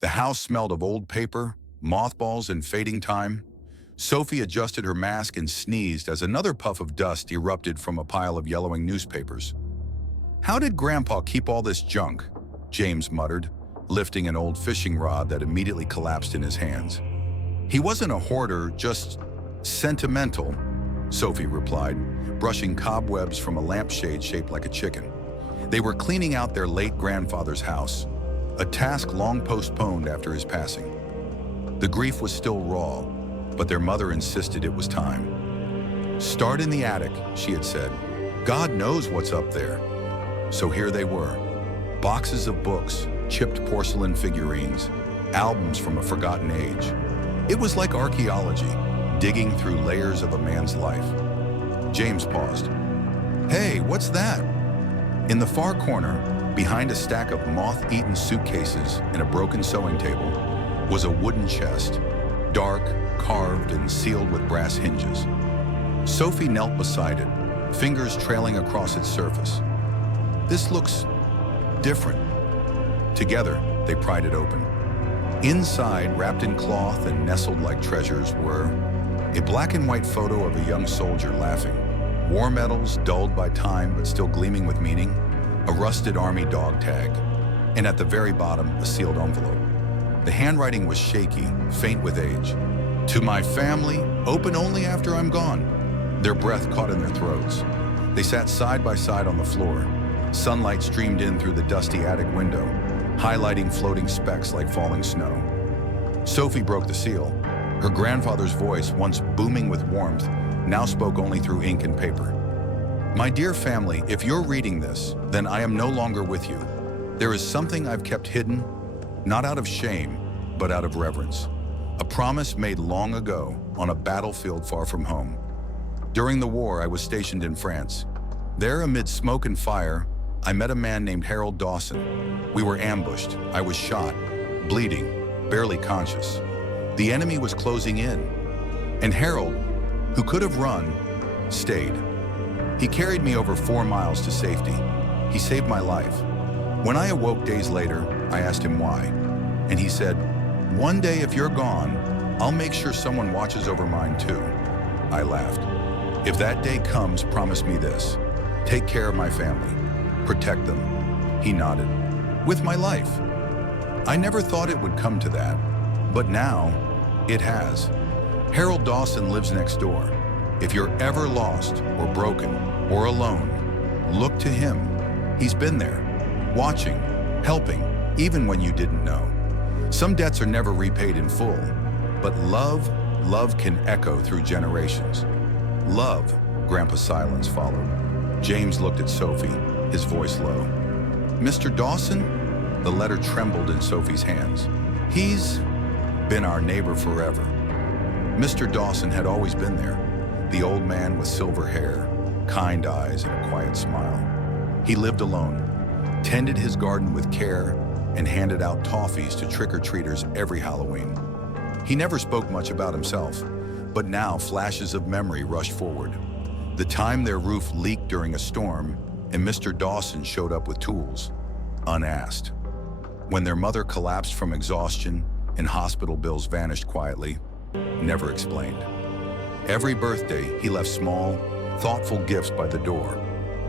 The house smelled of old paper, mothballs, and fading time. Sophie adjusted her mask and sneezed as another puff of dust erupted from a pile of yellowing newspapers. "How did Grandpa keep all this junk?" James muttered, lifting an old fishing rod that immediately collapsed in his hands. "He wasn't a hoarder, just sentimental," Sophie replied, brushing cobwebs from a lampshade shaped like a chicken. They were cleaning out their late grandfather's house, a task long postponed after his passing. The grief was still raw, but their mother insisted it was time. "Start in the attic," she had said. "God knows what's up there." So here they were, boxes of books, chipped porcelain figurines, albums from a forgotten age. It was like archaeology, digging through layers of a man's life. James paused. "Hey, what's that?" In the far corner, behind a stack of moth-eaten suitcases and a broken sewing table, was a wooden chest, dark, carved, and sealed with brass hinges. Sophie knelt beside it, fingers trailing across its surface. "This looks different." Together, they pried it open. Inside, wrapped in cloth and nestled like treasures, were a black and white photo of a young soldier laughing, war medals dulled by time but still gleaming with meaning, a rusted army dog tag, and at the very bottom, a sealed envelope. The handwriting was shaky, faint with age. "To my family, open only after I'm gone." Their breath caught in their throats. They sat side by side on the floor. Sunlight streamed in through the dusty attic window, highlighting floating specks like falling snow. Sophie broke the seal. Her grandfather's voice, once booming with warmth, now spoke only through ink and paper. "My dear family, if you're reading this, then I am no longer with you. There is something I've kept hidden, not out of shame, but out of reverence. A promise made long ago on a battlefield far from home. During the war, I was stationed in France. There, amid smoke and fire, I met a man named Harold Dawson. We were ambushed. I was shot, bleeding, barely conscious. The enemy was closing in, and Harold, who could have run, stayed. He carried me over 4 miles to safety. He saved my life. When I awoke days later, I asked him why, and he said, 'One day if you're gone, I'll make sure someone watches over mine too.' I laughed. 'If that day comes, promise me this. Take care of my family. Protect them.' He nodded. 'With my life.' I never thought it would come to that, but now it has. Harold Dawson lives next door. If you're ever lost or broken or alone, look to him. He's been there, watching, helping, even when you didn't know. Some debts are never repaid in full, but love can echo through generations." "Love," Grandpa's silence followed. James looked at Sophie, his voice low. "Mr. Dawson?" The letter trembled in Sophie's hands. "He's been our neighbor forever." Mr. Dawson had always been there, the old man with silver hair, kind eyes, and a quiet smile. He lived alone, tended his garden with care, and handed out toffees to trick-or-treaters every Halloween. He never spoke much about himself, but now flashes of memory rushed forward. The time their roof leaked during a storm, and Mr. Dawson showed up with tools, unasked. When their mother collapsed from exhaustion and hospital bills vanished quietly, never explained. Every birthday, he left small, thoughtful gifts by the door,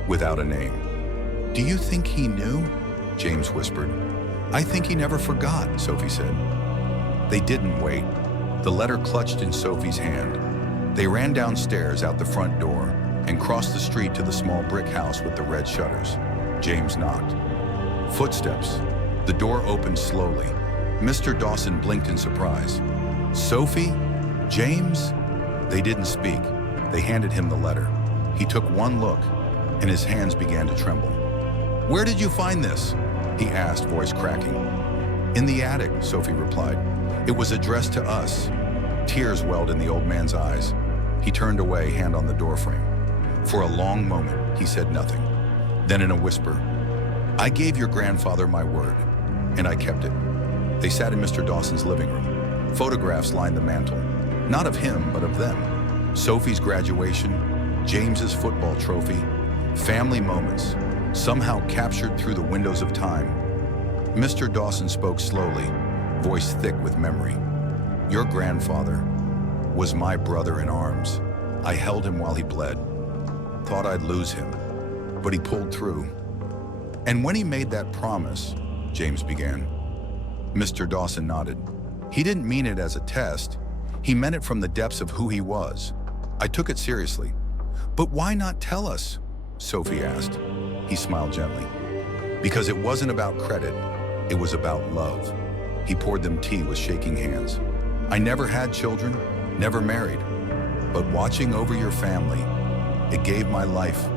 without a name. "Do you think he knew?" James whispered. "I think he never forgot," Sophie said. They didn't wait. The letter clutched in Sophie's hand. They ran downstairs out the front door and crossed the street to the small brick house with the red shutters. James knocked. Footsteps. The door opened slowly. Mr. Dawson blinked in surprise. "Sophie? James?" They didn't speak. They handed him the letter. He took one look, and his hands began to tremble. "Where did you find this?" he asked, voice cracking. "In the attic," Sophie replied. "It was addressed to us." Tears welled in the old man's eyes. He turned away, hand on the doorframe. For a long moment, he said nothing. Then in a whisper, "I gave your grandfather my word, and I kept it." They sat in Mr. Dawson's living room. Photographs lined the mantel, not of him, but of them. Sophie's graduation, James's football trophy, family moments, somehow captured through the windows of time. Mr. Dawson spoke slowly, voice thick with memory. Your grandfather was my brother in arms. I held him while he bled. Thought I'd lose him, but he pulled through. And when he made that promise, James began. Mr. Dawson nodded. He didn't mean it as a test. He meant it from the depths of who he was. I took it seriously. But why not tell us? Sophie asked. He smiled gently. Because it wasn't about credit, it was about love. He poured them tea with shaking hands. I never had children, never married. But watching over your family, it gave my life